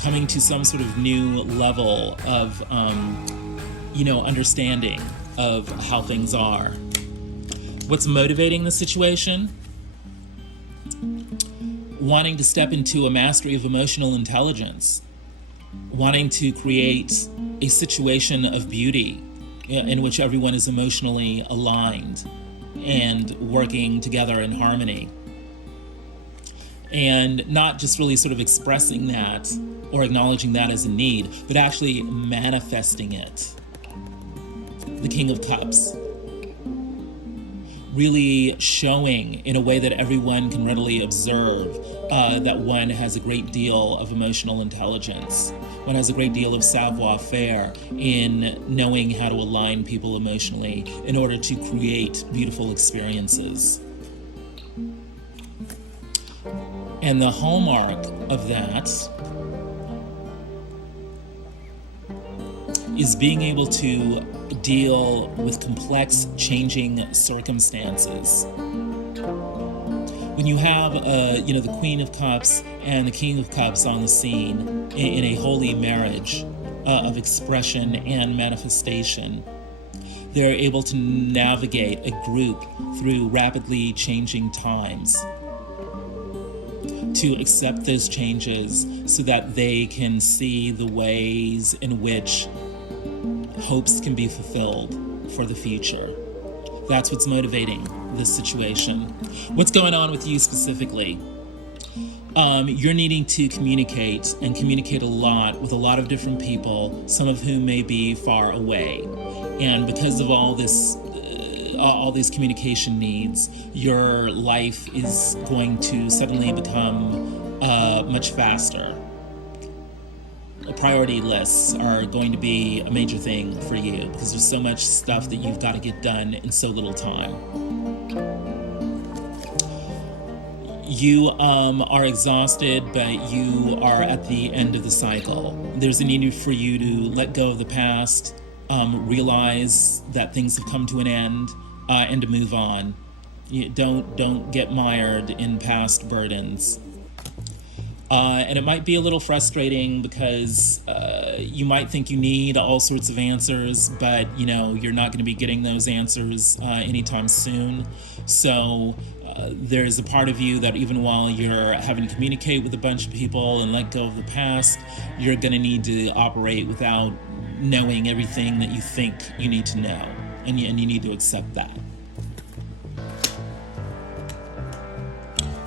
Coming to some sort of new level of, understanding of how things are. What's motivating the situation? Wanting to step into a mastery of emotional intelligence. Wanting to create a situation of beauty in which everyone is emotionally aligned and working together in harmony. And not just really sort of expressing that or acknowledging that as a need, but actually manifesting it. the King of Cups, really showing in a way that everyone can readily observe that one has a great deal of emotional intelligence. One has a great deal of savoir-faire in knowing how to align people emotionally in order to create beautiful experiences. And the hallmark of that is being able to deal with complex, changing circumstances. When you have, the Queen of Cups and the King of Cups on the scene in a holy marriage of expression and manifestation, they're able to navigate a group through rapidly changing times, to accept those changes so that they can see the ways in which hopes can be fulfilled for the future. That's what's motivating this situation. What's going on with you specifically? You're needing to communicate, and communicate a lot with a lot of different people, some of whom may be far away. And because of all these communication needs, your life is going to suddenly become much faster. Priority lists are going to be a major thing for you because there's so much stuff that you've got to get done in so little time. You are exhausted, but you are at the end of the cycle. There's a need for you to let go of the past, realize that things have come to an end, and to move on. You don't get mired in past burdens. And it might be a little frustrating because you might think you need all sorts of answers, but you're not going to be getting those answers anytime soon. So there's a part of you that even while you're having to communicate with a bunch of people and let go of the past, you're going to need to operate without knowing everything that you think you need to know, and you need to accept that.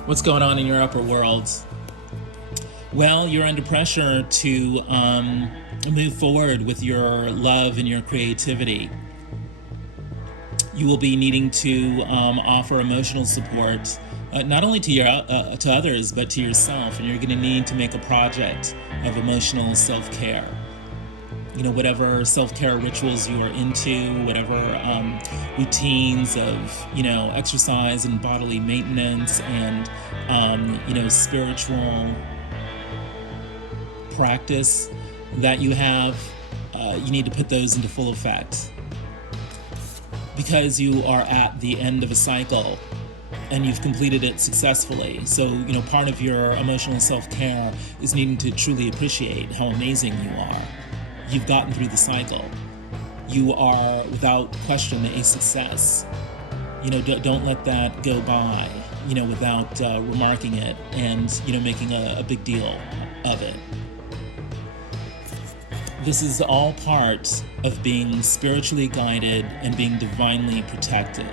What's going on in your upper world? Well, you're under pressure to move forward with your love and your creativity. You will be needing to offer emotional support, not only to others, but to yourself. And you're going to need to make a project of emotional self-care. Whatever self-care rituals you are into, whatever routines of, exercise and bodily maintenance and, spiritual practice that you have, you need to put those into full effect, because you are at the end of a cycle and you've completed it successfully. So, part of your emotional self-care is needing to truly appreciate how amazing you are. You've gotten through the cycle. You are, without question, a success. Don't let that go by, without remarking it and, making a big deal of it. This is all part of being spiritually guided and being divinely protected.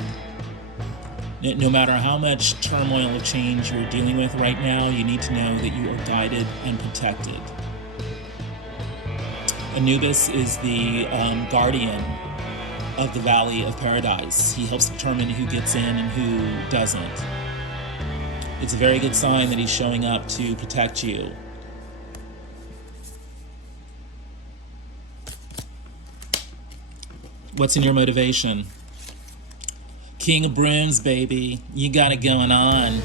No matter how much turmoil or change you're dealing with right now, you need to know that you are guided and protected. Anubis is the guardian of the Valley of Paradise. He helps determine who gets in and who doesn't. It's a very good sign that he's showing up to protect you. What's in your motivation? King of Brooms, baby. You got it going on.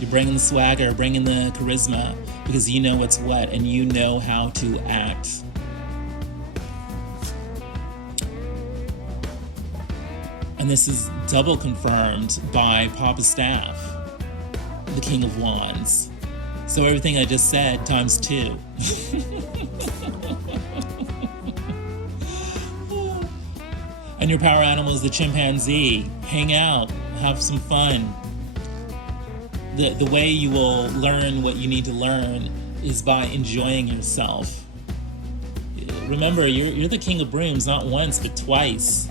You're bringing the swagger, bringing the charisma, because you know what's what and you know how to act. And this is double confirmed by Papa Staff, the King of Wands. So everything I just said times 2. And your power animal is the chimpanzee. Hang out, have some fun. The way you will learn what you need to learn is by enjoying yourself. Remember, you're the King of Brooms, not once, but twice.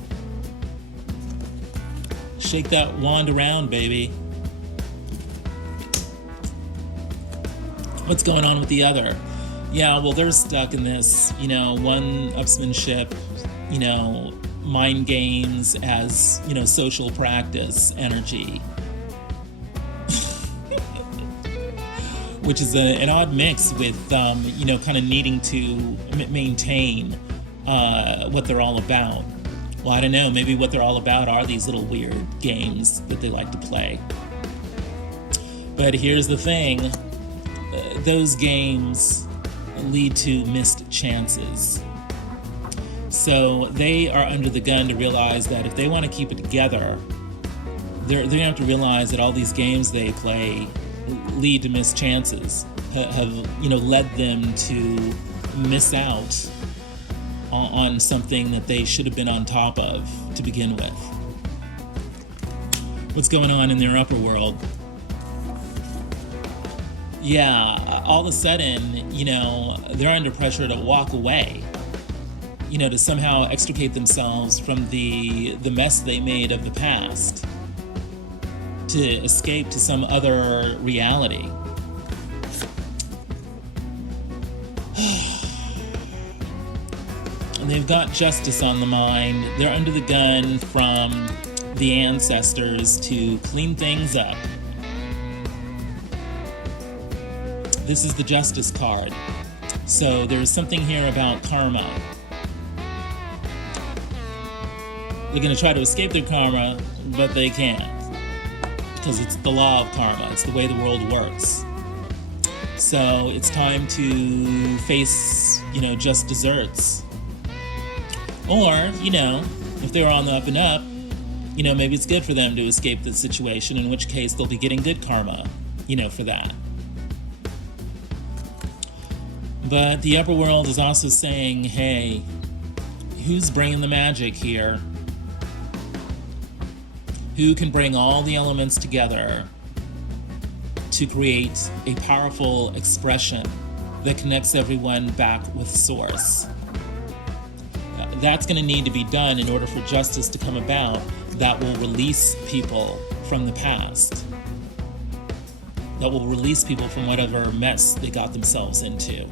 Shake that wand around, baby. What's going on with the other? Yeah, well, they're stuck in this, one upsmanship, mind games as, social practice energy. Which is an odd mix with, kind of needing to maintain what they're all about. Well, I don't know, maybe what they're all about are these little weird games that they like to play. But here's the thing, those games lead to missed chances. So they are under the gun to realize that if they want to keep it together, they're going to have to realize that all these games they play lead to missed chances, have led them to miss out on something that they should have been on top of to begin with. What's going on in their upper world? Yeah, all of a sudden, they're under pressure to walk away, to somehow extricate themselves from the mess they made of the past, to escape to some other reality. And they've got justice on the mind. They're under the gun from the ancestors to clean things up. This is the justice card. So there's something here about karma. They're going to try to escape their karma, but they can't. Because it's the law of karma. It's the way the world works. So it's time to face, just desserts. Or, if they were on the up and up, maybe it's good for them to escape this situation, in which case they'll be getting good karma, for that. But the upper world is also saying, hey, who's bringing the magic here? Who can bring all the elements together to create a powerful expression that connects everyone back with Source? That's going to need to be done in order for justice to come about that will release people from the past, that will release people from whatever mess they got themselves into.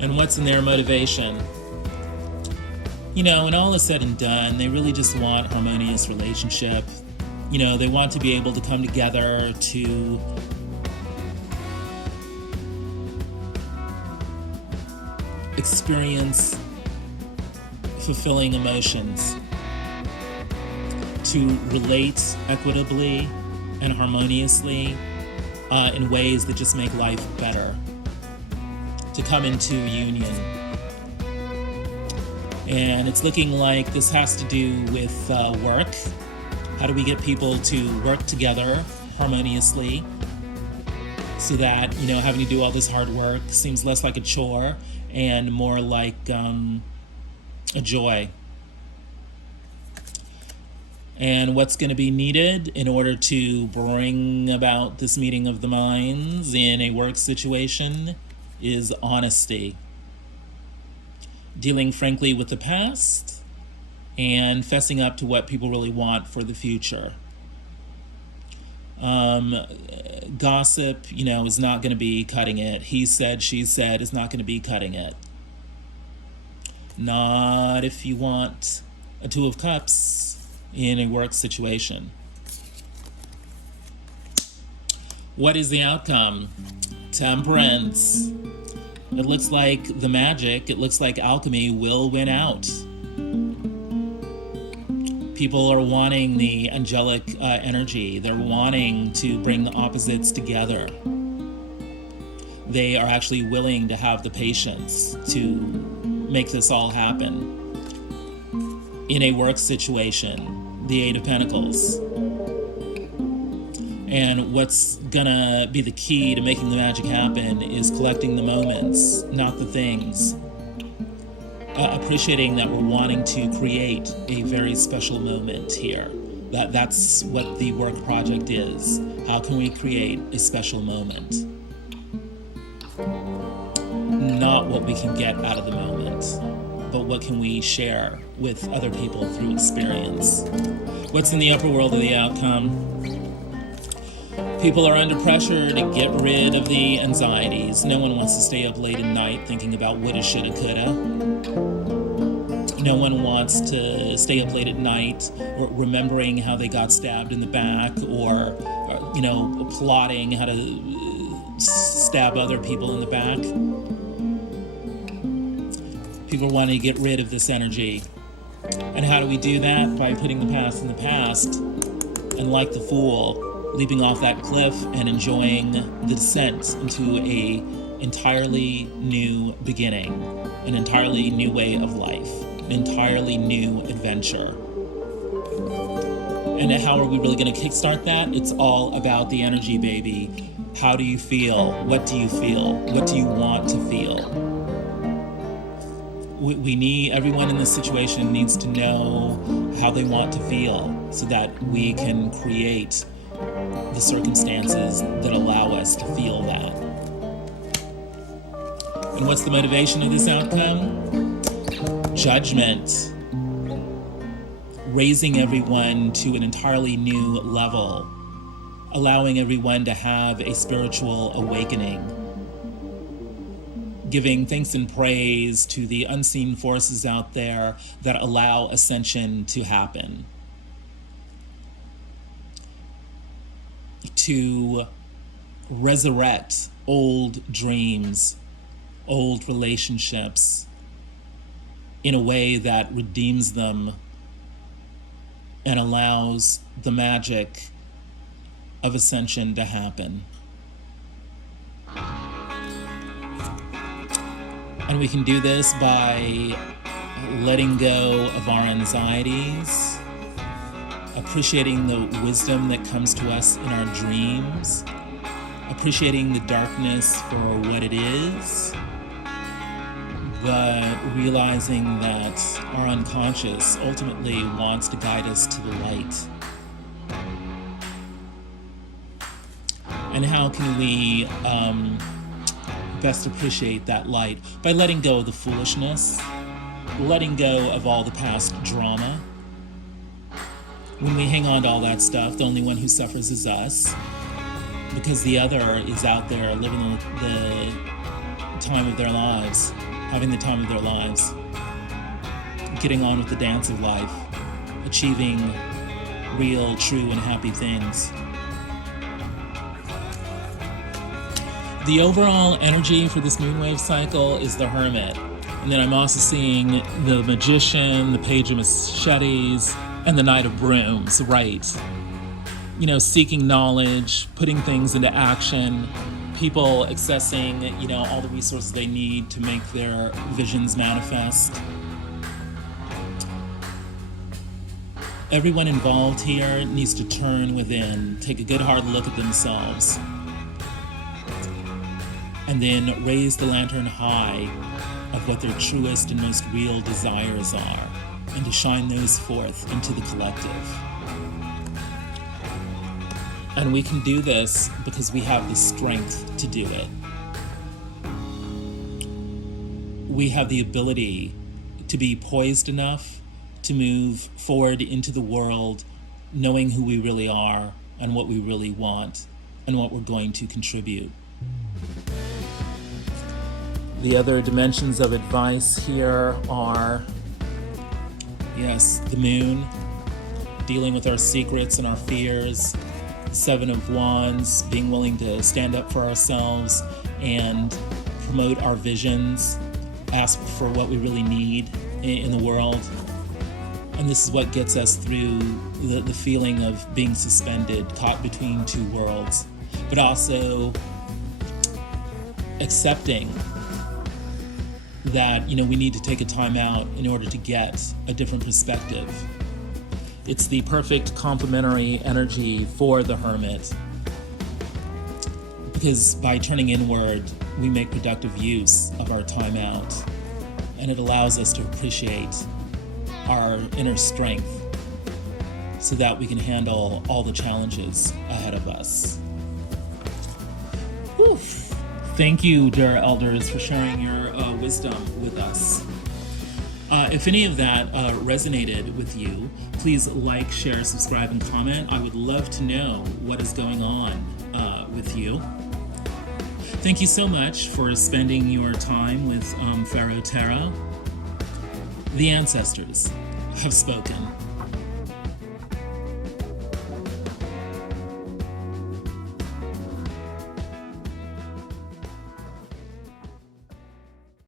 And what's in their motivation? When all is said and done, they really just want harmonious relationship. They want to be able to come together to experience fulfilling emotions, to relate equitably and harmoniously in ways that just make life better, to come into union. And it's looking like this has to do with work. How do we get people to work together harmoniously so that, having to do all this hard work seems less like a chore and more like a joy? And what's going to be needed in order to bring about this meeting of the minds in a work situation is honesty. Dealing frankly with the past and fessing up to what people really want for the future. Gossip, is not going to be cutting it. He said, she said is not going to be cutting it. Not if you want a Two of Cups in a work situation. What is the outcome? Temperance. It looks like the magic, it looks like alchemy will win out. People are wanting the angelic energy. They're wanting to bring the opposites together. They are actually willing to have the patience to make this all happen. In a work situation, the Eight of Pentacles. And what's gonna be the key to making the magic happen is collecting the moments, not the things. Appreciating that we're wanting to create a very special moment here. That's what the work project is. How can we create a special moment? Not what we can get out of the moment, but what can we share with other people through experience. What's in the upper world of the outcome? People are under pressure to get rid of the anxieties. No one wants to stay up late at night thinking about woulda, shoulda, coulda. No one wants to stay up late at night remembering how they got stabbed in the back, or plotting how to stab other people in the back. People want to get rid of this energy. And how do we do that? By putting the past in the past, and like the fool, leaping off that cliff and enjoying the descent into a entirely new beginning, an entirely new way of life, an entirely new adventure. And how are we really going to kickstart that? It's all about the energy, baby. How do you feel? What do you feel? What do you want to feel? We need, everyone in this situation needs to know how they want to feel so that we can create the circumstances that allow us to feel that. And what's the motivation of this outcome? Judgment. Raising everyone to an entirely new level. Allowing everyone to have a spiritual awakening. Giving thanks and praise to the unseen forces out there that allow ascension to happen. To resurrect old dreams, old relationships in a way that redeems them and allows the magic of ascension to happen. And we can do this by letting go of our anxieties, appreciating the wisdom that comes to us in our dreams, appreciating the darkness for what it is, but realizing that our unconscious ultimately wants to guide us to the light. And how can we best appreciate that light? By letting go of the foolishness, letting go of all the past drama. When we hang on to all that stuff, the only one who suffers is us, because the other is out there living the time of their lives, having the time of their lives, getting on with the dance of life, achieving real, true, and happy things. The overall energy for this moonwave cycle is the Hermit. And then I'm also seeing the Magician, the Page of Machetes, and the Knight of Brooms, Rite. Seeking knowledge, putting things into action, people accessing, all the resources they need to make their visions manifest. Everyone involved here needs to turn within, take a good hard look at themselves, and then raise the lantern high of what their truest and most real desires are, and to shine those forth into the collective. And we can do this because we have the strength to do it. We have the ability to be poised enough to move forward into the world, knowing who we really are and what we really want and what we're going to contribute. The other dimensions of advice here are, yes, the moon, dealing with our secrets and our fears, the Seven of Wands, being willing to stand up for ourselves and promote our visions, ask for what we really need in the world. And this is what gets us through the feeling of being suspended, caught between two worlds, but also accepting that, we need to take a time out in order to get a different perspective. It's the perfect complementary energy for the Hermit, because by turning inward, we make productive use of our time out, and it allows us to appreciate our inner strength so that we can handle all the challenges ahead of us. Whew. Thank you, dear elders, for sharing your wisdom with us. If any of that resonated with you, please like, share, subscribe, and comment. I would love to know what is going on with you. Thank you so much for spending your time with Pharaoh Tarot. The ancestors have spoken.